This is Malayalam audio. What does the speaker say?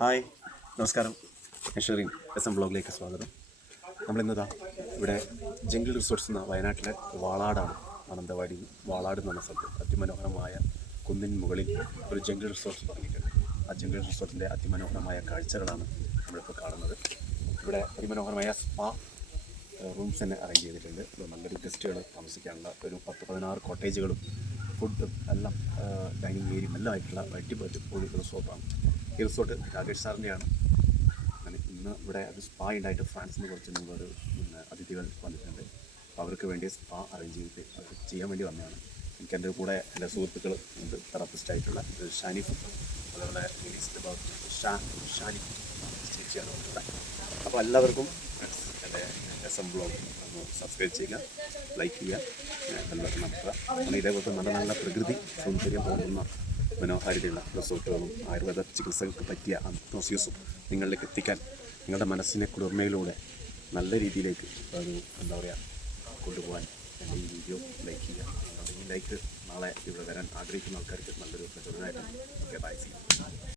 ഹായ്, നമസ്കാരം. ഷെറിൻ SM ബ്ലോഗിലേക്ക് സ്വാഗതം. നമ്മളിന്നതാ ഇവിടെ ജംഗിൾ റിസോർട്ട്സ് എന്ന വയനാട്ടിലെ വാളാടാണ്. മാനന്തവാടി വാളാട് എന്ന് പറഞ്ഞ സ്ഥലത്ത് അതിമനോഹരമായ കുന്നിൻ മുകളിൽ ഒരു ജംഗിൾ റിസോർട്ട് തുടങ്ങിയിട്ടുണ്ട്. ആ ജംഗിൾ റിസോർട്ടിൻ്റെ അതിമനോഹരമായ കാഴ്ചകളാണ് നമ്മളിപ്പോൾ കാണുന്നത്. ഇവിടെ അതിമനോഹരമായ സ്പാ റൂംസ് തന്നെ അറേഞ്ച് ചെയ്തിട്ടുണ്ട്. നല്ലൊരു ഗസ്റ്റുകൾ താമസിക്കാനുള്ള ഒരു 10-16 കോട്ടേജുകളും ഫുഡും എല്ലാം ഡൈനിങ് ഏരിയയും എല്ലാം ആയിട്ടുള്ള അടിപൊളി റിസോർട്ടാണ്. ഈ റിസോർട്ട് രാകേഷ് സാറിൻ്റെയാണ്. ഇന്ന് ഇവിടെ ഒരു സ്പാ ഉണ്ടായിട്ട് ഫ്രാൻസിൽ നിന്ന് കുറച്ച് മുമ്പ് അതിഥികൾ വന്നിട്ടുണ്ട്. അപ്പോൾ അവർക്ക് വേണ്ടി സ്പാ അറേഞ്ച് ചെയ്തിട്ട് അത് ചെയ്യാൻ വേണ്ടി വന്നതാണ്. എനിക്ക് എൻ്റെ കൂടെ എൻ്റെ സുഹൃത്തുക്കൾ ഉണ്ട്, തെറാപ്പിസ്റ്റായിട്ടുള്ള ഷാനിഫ്, അതുപോലെ ലേഡീസിൻ്റെ ഭാഗത്ത് ഷാനി ചേച്ചിയാണ് ഉള്ളത്. അപ്പോൾ എല്ലാവർക്കും എൻ്റെ SM ബ്ലോഗ് ഒന്ന് സബ്സ്ക്രൈബ് ചെയ്യുക, ലൈക്ക് ചെയ്യുക, എല്ലാവർക്കും നടത്തുക. അങ്ങനെ ഇതേപോലത്തെ നല്ല നല്ല പ്രകൃതി സൗന്ദര്യം തോന്നുന്ന മനോഹാരിതയുള്ള റിസോർട്ടുകളും ആയുർവേദ ചികിത്സകൾക്ക് പറ്റിയ അറ്റ്മോസ്ഫിയേഴ്സും നിങ്ങളിലേക്ക് എത്തിക്കാൻ നിങ്ങളുടെ മനസ്സിനെ കുളിർമയിലൂടെ നല്ല രീതിയിലേക്ക് ഒരു കൊണ്ടുപോകാൻ എൻ്റെ ഈ വീഡിയോ ലൈക്ക് ചെയ്യുക. ഈ ലൈക്ക് നാളെ ഇവിടെ വരാൻ ആഗ്രഹിക്കുന്ന ആൾക്കാർക്ക് നല്ലൊരു പ്രചോദനമായിട്ടാണ്. Okay, by.